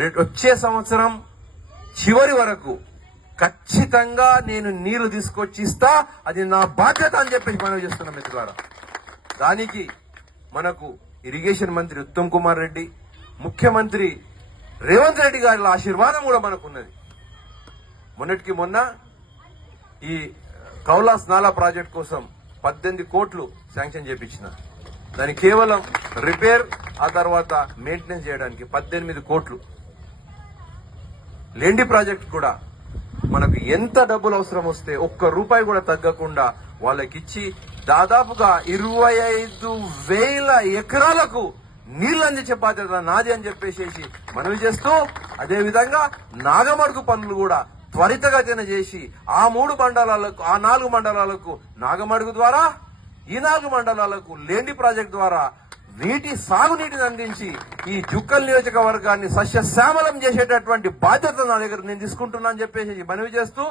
వచ్చే సంవత్సరం చివరి వరకు ఖచ్చితంగా నేను నీళ్ళు తీసుకొచ్చి ఇస్తా అది నా బాధ్యత అని చెప్పేసి మనవి చేస్తున్నాం మిత్రులారా. దానికి మనకు ఇరిగేషన్ మంత్రి ఉత్తమ్ కుమార్ రెడ్డి ముఖ్యమంత్రి రేవంత్ రెడ్డి గారి ఆశీర్వాదం కూడా మనకున్నది. మొన్నటికి మొన్న ఈ కౌలాస్ నాలా ప్రాజెక్ట్ కోసం పద్దెనిమిది కోట్లు శాంక్షన్ చేపించిన. దాని కేవలం రిపేర్ ఆ తర్వాత మెయింటెనెన్స్ చేయడానికి పద్దెనిమిది కోట్లు. లెండి ప్రాజెక్ట్ కూడా మనకు ఎంత డబ్బులు అవసరం వస్తే ఒక్క రూపాయి కూడా తగ్గకుండా వాళ్ళకిచ్చి దాదాపుగా ఇరవై ఐదు వేల ఎకరాలకు నీళ్ళు అందించే బాధ్యత నాది అని చెప్పేసి మనవి చేస్తూ అదేవిధంగా నాగమడుగు పనులు కూడా త్వరితగతిన చేసి ఆ మూడు మండలాలకు ఆ నాలుగు మండలాలకు నాగమడుగు ద్వారా ఈ నాలుగు మండలాలకు లేండి ప్రాజెక్ట్ ద్వారా నీటి సాగునీటిని అందించి ఈ జుక్కల్ నియోజకవర్గాన్ని సస్యశ్యామలం చేసేటటువంటి బాధ్యత నా దగ్గర నేను తీసుకుంటున్నాను చెప్పేసి మనవి చేస్తూ